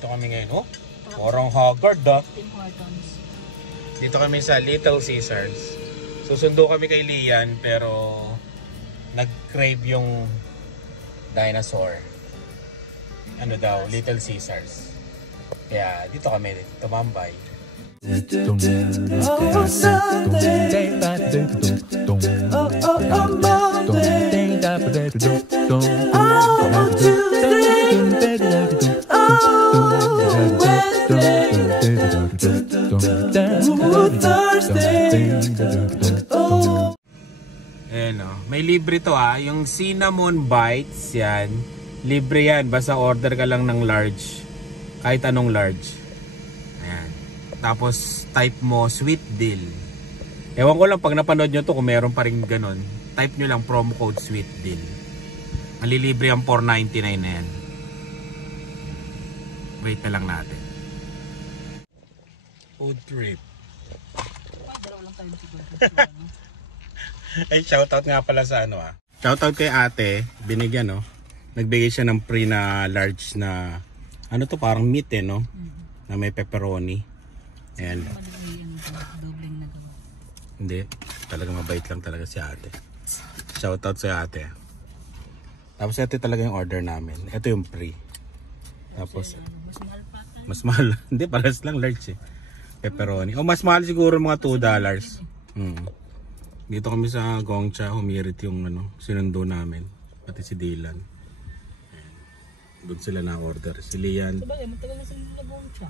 Dito kami ngayon. Oh, parang Haggard ah. Tim Hortons. Dito kami sa Little Caesars. Susundo kami kay Lian pero nag-crave yung dinosaur. Ano daw, Little Caesars. Kaya dito kami tumambay. Oh, Sunday. Oh, Monday. Oh, Tuesday. Oh, Wednesday. Oh, Thursday. Oh. Ayan o. May libre to ah. Yung cinnamon bites yan. Libre yan. Basta order ka lang ng large. Kahit anong large. Ayan. Tapos type mo sweet deal. Ewan ko lang pag napanood nyo to kung meron pa rin ganon. Type nyo lang promo code sweet deal. Malilibre ang $4.99 na yan. Wait na lang natin. Food trip. Dalawa lang tayo siguro. Ay, shoutout nga pala sa ano ah. Shoutout kay ate. Binigyan no. Nagbigay siya ng free na large na ano to parang meat eh no. Na may pepperoni. Ayan. Hindi. Talaga mabait lang talaga si ate. Shoutout sa ate. Tapos ito talaga yung order namin. Ito yung free. Tapos mas mahal. Hindi, pares lang large eh. Pepperoni. O mas mahal siguro mga $2. Dito kami sa Gongcha. Humirit yung ano, sinundo namin. Pati si Dylan. Doon sila na order. Si Lian. Sabagay, matagal na sila nag-Gongcha.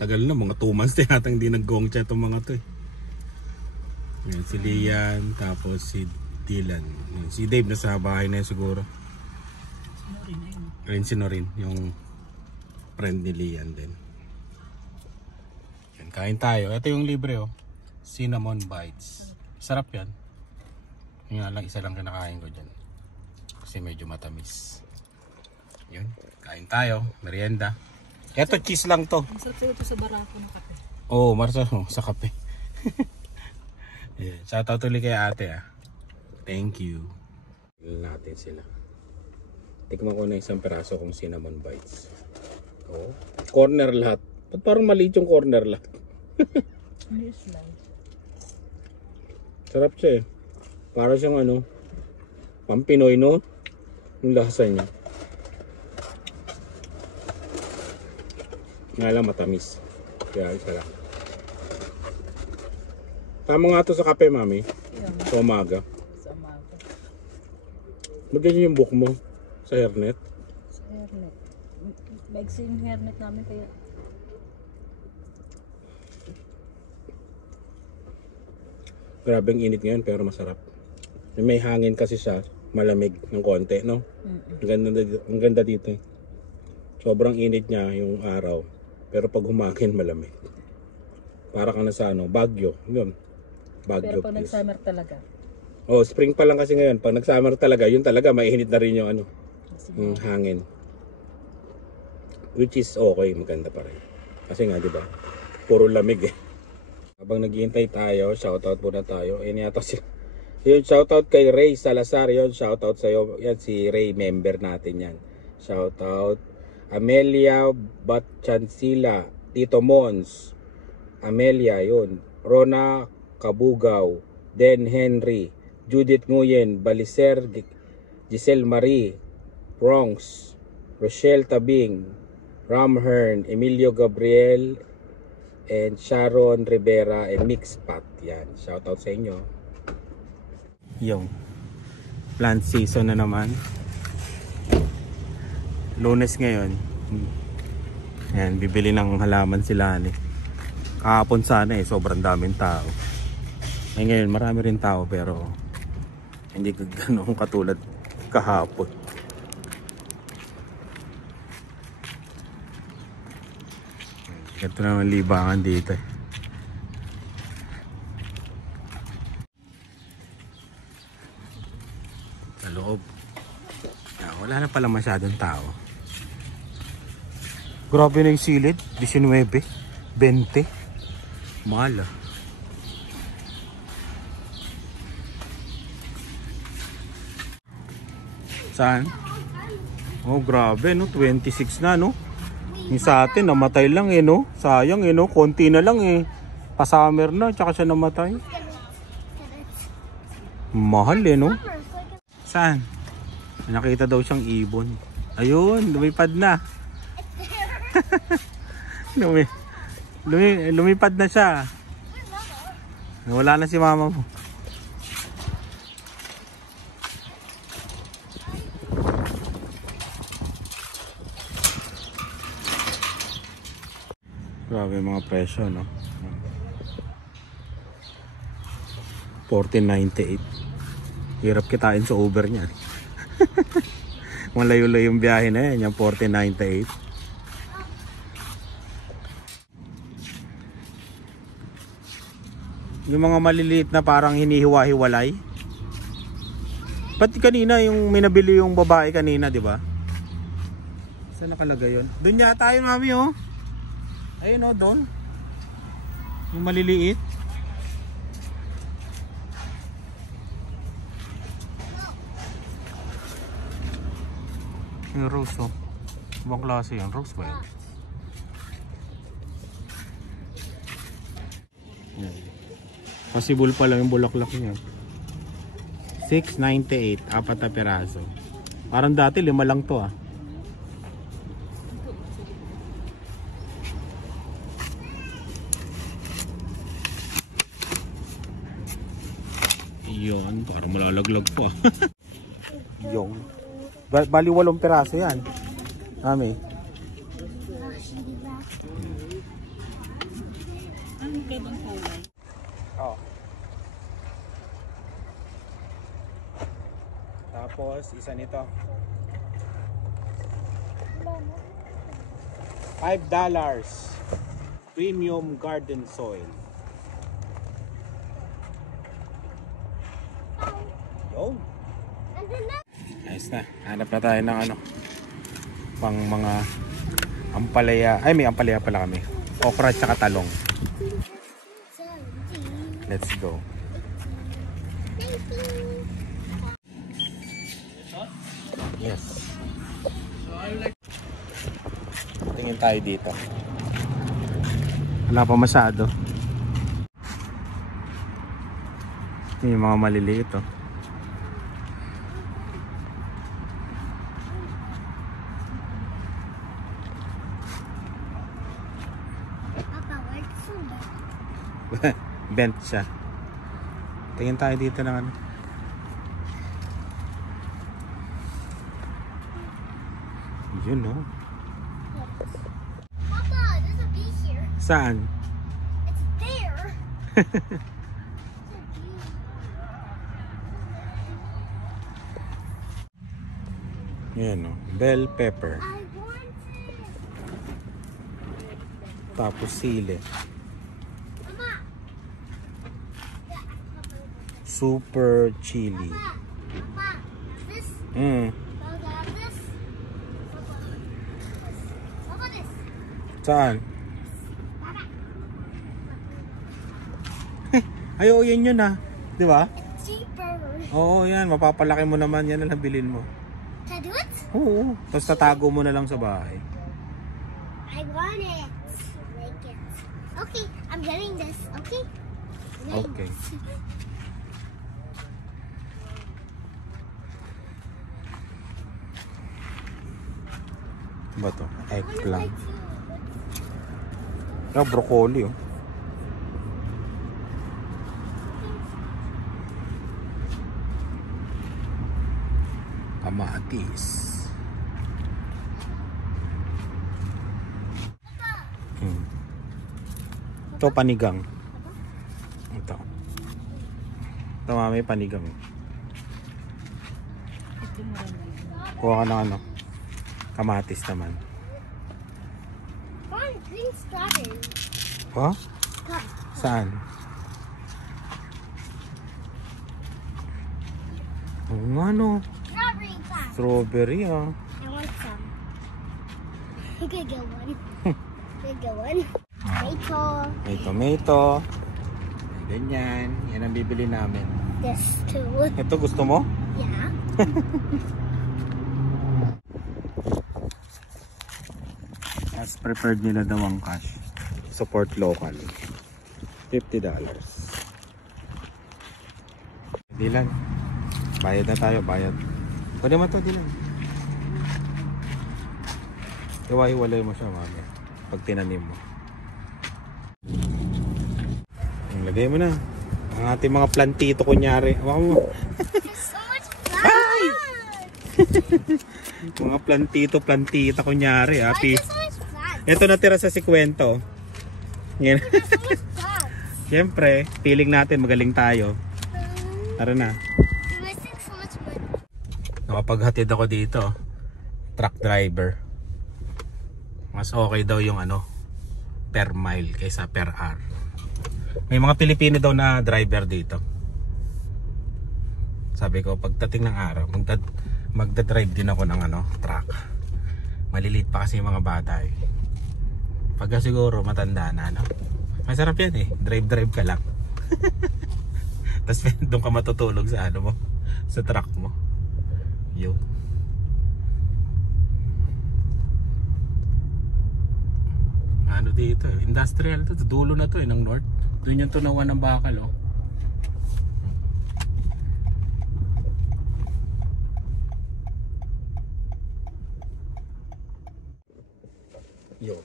Tagal na, mga 2 months na yata hindi nag-Gongcha itong mga to eh. Ayan, si Lian, tapos si Dylan. Ayan, si Dave nasa bahay na yun siguro. Ayun si Norin, yung friend ni Lian din. Ayan, kain tayo. Ito yung libre oh. Cinnamon bites. Sarap yan. Yung nga lang, isa lang kinakain ko dyan. Kasi medyo matamis. Yun, kain tayo. Merienda. Ito cheese lang to. Ang sarap ito sa barako ng kape. Oo, marasa sa kape. Yeah. Shoutout ulit kay ate ah. Thank you. Tignan natin sila. Tikman ko na isang peraso kong cinnamon bites. Oh, corner lahat. Ba't parang maliit yung corner lahat? Ano yung slice? Sarap siya eh. Para siyang ano, pampinoy no? Yung lasa niya. Nga lang matamis. Kaya isa lang. Tama nga to sa kape, mami. Yeah. Sa umaga. Sa umaga. Maganda yung book mo sa hairnet. Sa hairnet. Maigsi yung hairnet namin kaya. Grabeng init ngayon pero masarap. May hangin kasi siya. Malamig ng konti, no? Ang ganda dito eh. Sobrang init niya yung araw. Pero pag humangin, malamig. Para ka na sa ano, Baguio. Yun. Baguio. Pero pag nag-summer talaga. Oh, spring pa lang kasi ngayon. Pag nag-summer talaga, yun talaga, mainit na rin yung ano, yung hangin. Which is okay, maganda pa rin. Kasi nga, di ba? Puro lamig eh. Habang naghihintay tayo, shoutout muna tayo. Yan yata si... Yun, shoutout kay Ray Salazar. Yun, shoutout sa'yo. Yan, si Ray, member natin yan. Shoutout. Amelia Batchansila. Tito Mons. Amelia, yun. Rona Kabugaw. Den Henry. Judith Nguyen. Baliser. Giselle Marie. Bronx. Rochelle Tabing. Ram Hearn. Emilio Gabriel. And Sharon Rivera. And Mixpat. Yan. Shoutout sa inyo. Yung plant season na naman. Lunes ngayon. Yan, bibili ng halaman sila ni. Kahapon sana eh, sobrang daming tao. Eh ngayon marami rin tao pero hindi ganoon katulad kahapon. Ganito naman libangan dito eh. Sa loob. Wala na pala masyadong tao. Grabe na yung silid. 19, 20. Mahal ah. Saan? Oh grabe no. 26 na no. Yung sa atin, namatay lang eh, no? Sayang eh, no? Konti na lang eh. Pa-summer na, tsaka siya namatay. Mahal eh, no? Saan? Nakita daw siyang ibon. Ayun, lumipad na. Lumipad na siya. Wala na si mama mo. Grabe mga presyo, no? 14.98. Hirap kitain sa Uber niya. Malayo-layo yung biyahe na yan, yung 14.98. Yung mga maliliit na parang hinihiwa-hiwalay. Ba't kanina yung minabili yung babae kanina, di ba? Saan nakalagay yun? Doon yata yung mami, oh. Ayun, oh, doon. Yung maliliit. Yung rose, oh. Ibang klase yan. Rose ba yan? Yan. Possible pa lang yung bulaklak niya. 6.98. 4 na peraso. Parang dati 5 lang to, ah. Yun. Parang malalaglag po. Yung. Bali 8 peraso yan. Mami. Ang gandang kulay. Oh. Tapos isa nito. $5. Premium garden soil. Yo. Ayos na. Hanap na tayo ng ano, pang mga ampalaya. Ay, may ampalaya pala kami. Okra at saka talong. Let's go. Yes. Tingin tayo dito. Wala pa masyado. Yung mga maliliit, oh. Bent siya. Tingin tayo dito ng ano. Yun, no? Papa, there's a bee here. Saan? It's there. Yan, no? Bell pepper. I want it. Tapos sili. Mama. Super chili. Papa, this. Papa, this. Papa, this. Saan? Papa. Ay, oo, yan yun, ah. Di ba? Cheaper. Oo, yan. Mapapalaki mo naman. Yan ang bilhin mo. Can I do it? Oo. Tapos tatago mo na lang sa bahay. I want it. Like it. Okay, I'm getting this. Okay. Okay. Ba to? Eggplant. Ah, broccoli, oh. Kamatis. Ito panigang. Ito. Ito mami, panigang. Ito mo rin. Kuha ka ng ano? Kamatis naman. Fun, green strawberry. Oh? Come. Saan? Oo nga, no. Strawberry time. Strawberry, ah. I want some. You could get one. You get one. Tomato. May tomato. Ganyan. Yan ang bibili namin. This too. Ito gusto mo? Yeah. As preferred nila daw ang cash. Support local. $50. Dilan. Bayad na tayo, bayad. Pwede mo ito, Dilan. Iwa-iwalay mo siya, mami. Pag tinanim mo. Lagay mo na. Ang ating mga plantito, kunyari. Hawakan mo. So much fun! Mga plantita, kunyari. Why Happy. is so much fun? Ito natira sa sikwento. Yan. So much fun. Siyempre, feeling natin magaling tayo. Tara na. You're wasting so much money. Nakapaghatid ako dito. Truck driver. Mas okay daw yung per mile kaysa per hour. May mga Pilipino daw na driver dito. Sabi ko, pagdating ng araw, magdadrive din ako ng truck. Maliliit pa kasi yung mga bata eh. Pagka siguro matanda na, masarap yan eh. Drive ka lang. Tapos doon ka matutulog sa mo, sa truck mo. Yun. Dito, industrial to, dulo na to ng north. Doon yung tunawan ng bakal Yo.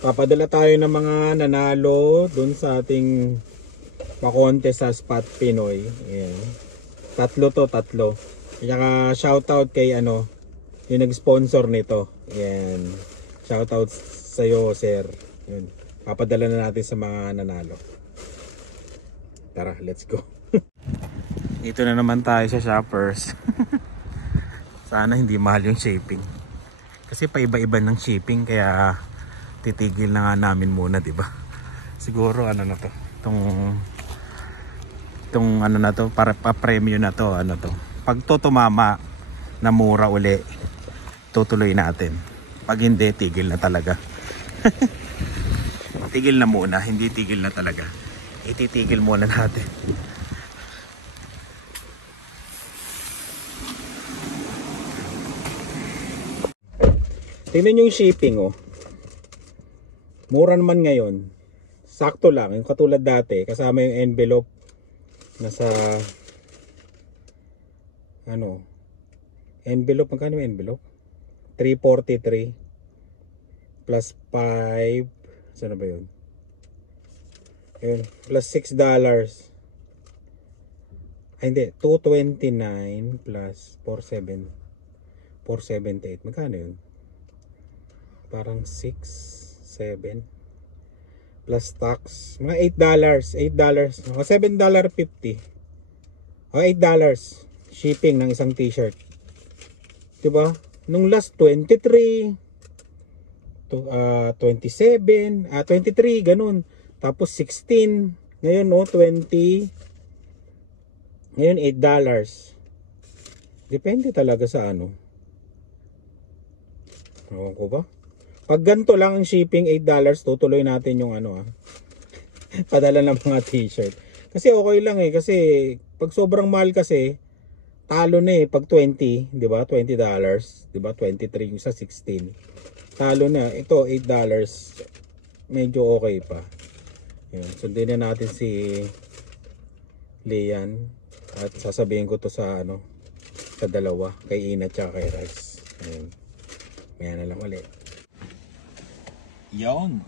Papadala tayo ng mga nanalo doon sa ating pa-contest sa Spot Pinoy. Ayan. Tatlo. Kaya shoutout kay yung nag-sponsor nito. Ayan. Shoutout sa'yo, sir. Yun. Papadala na natin sa mga nanalo. Tara, let's go. Dito na naman tayo sa Shoppers. Sana hindi mahal yung shipping. Kasi paiba-iba ng shipping kaya titigil na nga namin muna, 'di ba? Siguro na to. Itong na to, para pa-premium na to, Pag to tumama na mura uli, tutuloy natin. Pag hindi, tigil na talaga. Tigil na muna, hindi tigil na talaga. Ititigil muna natin. Tingnan yung shipping Mura naman ngayon. Sakto lang, yung katulad dati, kasama yung envelope nasa envelope, magkano yung envelope? 343 plus 5, saan ba yun? Ayun, plus $6. Ay hindi, 229 plus 478. Magkano yun? Parang 6, 7 plus tax, mga $8. Mga $7.50 o $8 shipping ng isang t-shirt, diba? Nung last 23 27 23, ganun. Tapos 16, ngayon 20, ngayon $8. Depende talaga sa ewan ko ba. Pag ganito lang ang shipping, $8, tutuloy natin yung padala ng mga t-shirt. Kasi okay lang kasi pag sobrang mahal kasi, talo na pag 20, di ba? $20, di ba? 23 yung sa 16. Talo na. Ito, $8, medyo okay pa. Yan. Sundin na natin si Lian. At sasabihin ko to sa sa dalawa. Kay Ina at kay Rice. Ayan. Mayan na lang ulit. Yon.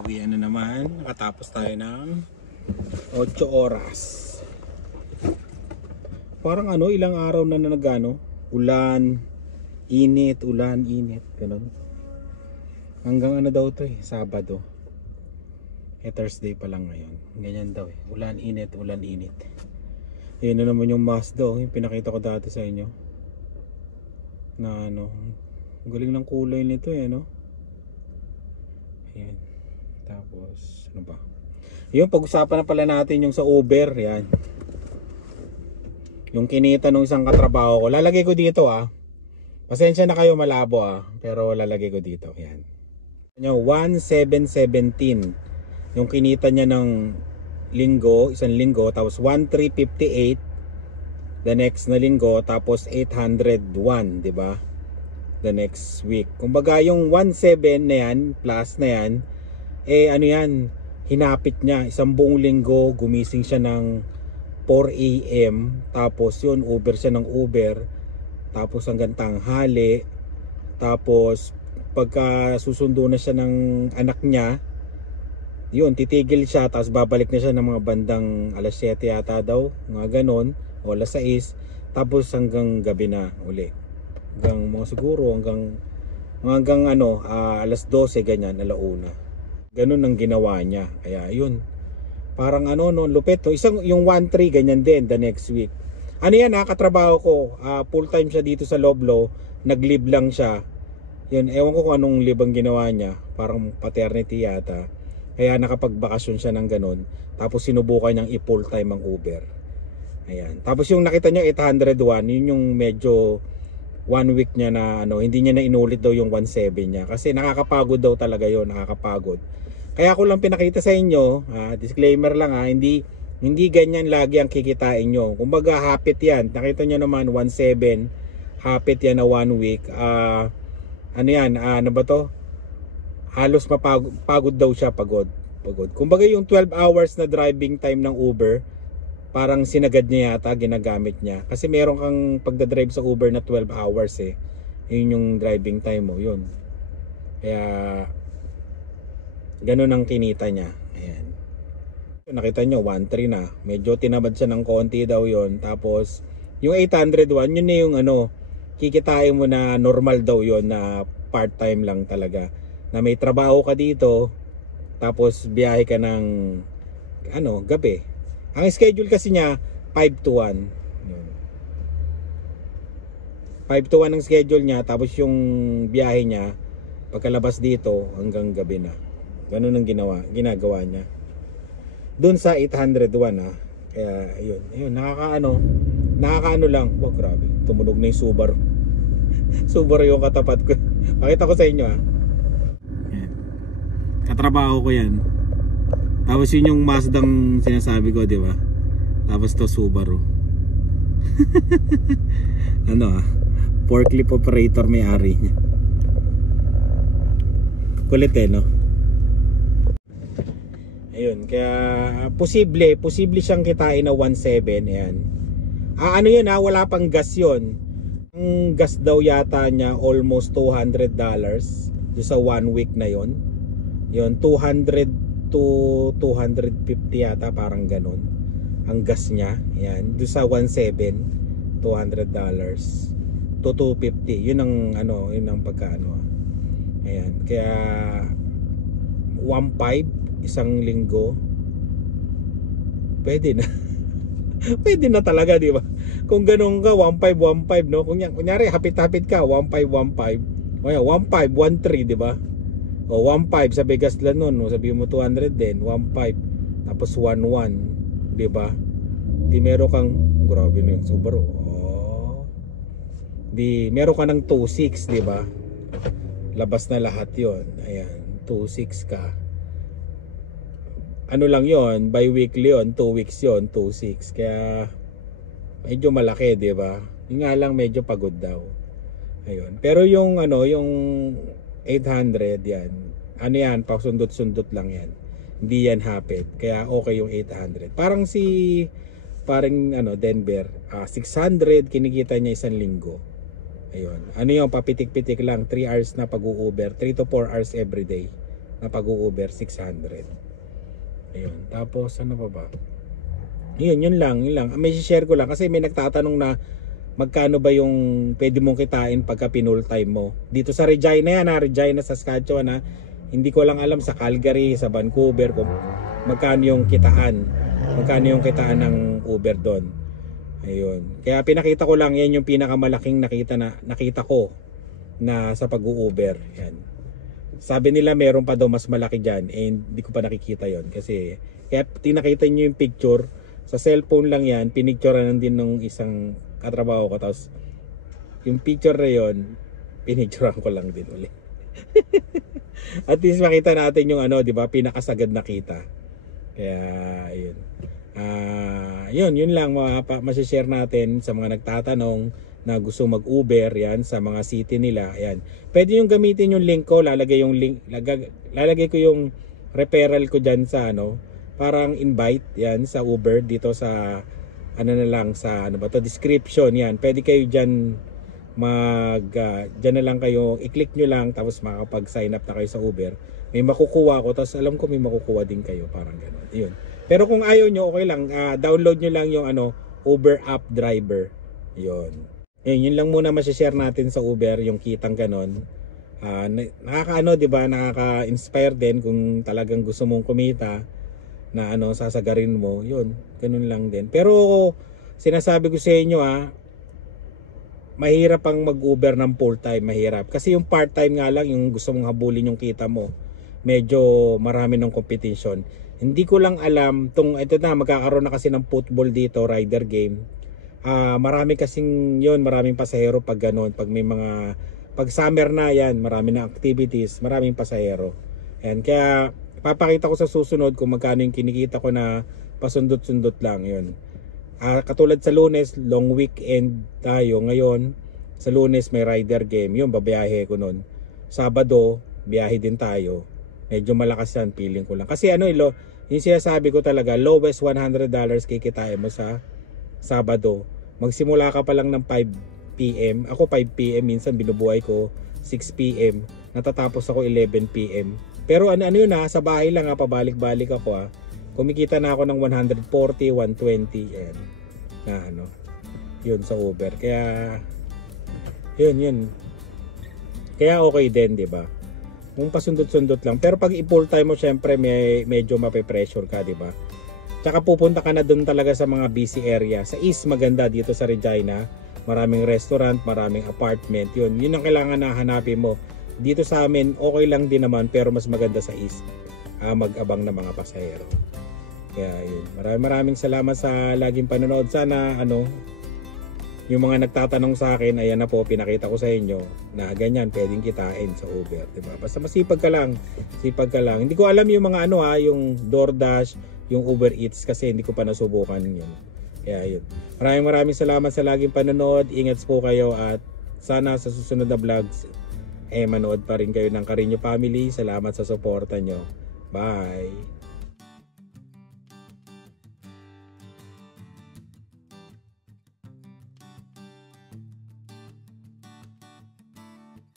Uwi na naman. Nakatapos tayo ng 8 oras. Parang ilang araw na ulan, init, ganun. Hanggang daw to Sabado. Thursday pa lang ngayon. Ganyan daw ulan, init. Ayun na naman yung Mazda yung pinakita ko dati sa inyo. Na galing ng kulay nito Ayan. Tapos ba? Yung pag-usapan na pala natin yung sa Uber, yan. Yung kinita nung isang katrabaho ko. Lalagay ko dito Pasensya na kayo malabo pero lalagay ko dito. Yan. Yung 1,717 yung kinita niya ng isang linggo, tapos 1,358 the next na linggo, tapos 801, di ba? the next week. Kumbaga yung 1.7 na yan, plus na yan, ano yan, hinapit niya. Isang buong linggo, gumising siya ng 4 AM. Tapos yun, Uber siya ng Uber. Tapos hanggang tanghali. Tapos pagka susundo na siya ng anak niya, yun, titigil siya. Tapos babalik na siya ng mga bandang alas 7 yata daw. Mga ganon. O alas 6. Tapos hanggang gabi na uli. Hanggang mga siguro hanggang alas 12 ganyan, alauna. Ganun ang ginawa niya. Kaya yun. Parang lupit. No? Isang yung 1.3 ganyan din the next week. Ano yan, katrabaho ko. Full time siya dito sa Loblo. Nag-leave lang siya. Yun, ewan ko kung anong leave ang ginawa niya. Parang paternity yata. Kaya nakapagbakasyon siya ng ganun. Tapos sinubukan niyang i-full time ang Uber. Ayan. Tapos yung nakita niyo 801, yun yung medyo 1 week niya na hindi niya na inulit daw yung 1.7 niya. Kasi nakakapagod daw talaga yun, nakakapagod. Kaya ko lang pinakita sa inyo, disclaimer lang hindi ganyan lagi ang kikitain nyo. Kumbaga hapit yan. Nakita nyo naman 1.7, hapit yan na 1 week. Ano ba to? Halos pagod daw siya, pagod. Kumbaga yung 12 hours na driving time ng Uber, parang sinagad niya yata, ginagamit niya. Kasi meron kang pagdadrive sa Uber na 12 hours eh. Yun yung driving time mo, yun. Kaya, ganun ang kinita niya. Ayan. Nakita nyo, 1.3 na. Medyo tinabad siya ng konti daw yun. Tapos, yung 801, yun na yung kikitain mo na normal daw yun, na part-time lang talaga. Na may trabaho ka dito, tapos biyahe ka ng, gabi. Ang schedule kasi niya 5 to 1. 5 to 1 ang schedule niya, tapos yung biyahe niya pagkalabas dito hanggang gabi na. Ganun ang ginagawa niya. Doon sa 801 Kaya ayun, nakakaano lang. Wag, grabe. Tumunog na yung Subaru. Subaru yung katapat ko. Pakita ko sa inyo Ayan. Katrabaho ko yan. Tapos yun yung Mazdang sinasabi ko, di ba? Tapos to Subaru. Forklift operator may-ari. Kulit no? Ayun, kaya posible siyang kitain na 1.7. Ayan. Wala pang gas yun. Ang gas daw yata niya almost $200 doon sa 1 week na yon. Yun, 200 to 250 yata, parang ganun ang gas niya. Ayan, doon sa 1.7, $200 to 250. Yun ang pagkaano. Ayan, kaya 1.5 isang linggo. Pwede na. Pwede na talaga, di ba? Kung ganun ka, 1.5, no? Kunyari, hapit-hapit ka, 1.5. O yan, 1.5, 1.3, di ba? O 1.5 sa Vegas lang nun, sabi mo 200 din, 1.5 tapos 1.1, di ba? Di meron kang, grabe na yung Subaru. Di meron ka ng 2.6, di ba? Labas na lahat 'yon. Ayan, 2.6 ka. Ano lang 'yon, bi-weekly 'yon, 2 weeks 'yon, 2.6. Kaya medyo malaki, di ba? Yung nga lang medyo pagod daw. Ayun. Pero yung yung 800 yan. Yan, pasundot-sundot lang yan. Hindi yan hapit. Kaya okay yung 800. Parang Denver, 600 kinikita niya isang linggo. Ayun. Yung papitik-pitik lang, 3 hours na pag-u-Uber, 3 to 4 hours every day na pag-u-Uber, 600. Ayun. Tapos ano pa ba? Yun lang. May share ko lang kasi may nagtatanong na magkano ba yung pwede mong kitain pagka pinul time mo. Dito sa Regina Regina, Saskatchewan Hindi ko lang alam sa Calgary, sa Vancouver kung magkano yung kitaan. Magkano yung kitaan ng Uber doon. Ayun. Kaya pinakita ko lang, yan yung pinakamalaking nakita ko na sa pag-u-Uber. Yan. Sabi nila meron pa daw mas malaki dyan. Hindi ko pa nakikita yon kasi kaya tinakita nyo yung picture. Sa cellphone lang yan, pinicturean din ng isang katrabaho ko, tapos yung picture na yun pinicturean ko lang din ulit. At least makita natin yung di ba, pinakasagad na kita. Kaya yun lang masishare natin sa mga nagtatanong na gusto mag-Uber yan sa mga city nila. Ayan. Pwede yung gamitin yung link ko, lalagay ko yung referral ko diyan sa parang invite yan sa Uber dito sa sa description yan. Pwede kayo diyan diyan na lang kayo, i-click nyo lang tapos makapag-sign up na kayo sa Uber. May makukuha ko, tapos alam ko may makukuha din kayo, parang gano'n. Yun. Pero kung ayaw nyo, okay lang, download nyo lang yung Uber app driver. Yun. Yun lang muna masishare natin sa Uber, yung kitang gano'n. Nakaka-di ba, nakaka-inspire din kung talagang gusto mong kumita na sasagarin mo. Yun, ganun lang din. Pero sinasabi ko sa inyo mahirap ang mag-Uber ng full-time, mahirap. Kasi yung part-time nga lang, yung gusto mong habulin yung kita mo, medyo marami ng competition. Hindi ko lang alam, ito na, magkakaroon na kasi ng football dito, rider game. Marami kasing maraming pasahero pag ganun, pag summer na yan, marami na activities, maraming pasahero. And kaya, papakita ko sa susunod kung magkano yung kinikita ko na pasundot-sundot lang, yun. Katulad sa Lunes, long weekend tayo. Ngayon, sa Lunes may rider game. Yun, babiyahe ko nun. Sabado, biyahe din tayo. Medyo malakas yan, feeling ko lang. Kasi yung sinasabi ko talaga, lowest $100 kikitain mo sa Sabado. Magsimula ka pa lang ng 5 p.m. Ako 5 p.m. minsan binubuhay ko 6 p.m. Natatapos ako 11 p.m. Pero yun sa bahay lang pabalik-balik ako kumikita na ako ng 140, 120 yun sa Uber. Kaya yun. Kaya okay din, 'di ba? Kung pasundot-sundot lang. Pero pag i-full time mo, syempre medyo mape-pressure ka, 'di ba? Tsaka pupunta ka na doon talaga sa mga busy area. Sa East maganda dito sa Regina. Maraming restaurant, maraming apartment. Yun ang kailangan na hanapin mo. Dito sa amin, okay lang din naman, pero mas maganda sa East. Mag-abang na mga pasahero. Kaya yun. Maraming salamat sa laging panonood. Sana yung mga nagtatanong sa akin, ayan na po, pinakita ko sa inyo na ganyan, pwedeng kitain sa Uber, diba? Basta masipag ka lang. Hindi ko alam yung mga yung DoorDash, yung Uber Eats, kasi hindi ko pa nasubukan yun. Kaya yun. Maraming salamat sa laging panonood. Ingat po kayo at sana sa susunod na vlogs manood pa rin kayo ng Carino Family. Salamat sa suporta nyo. Bye!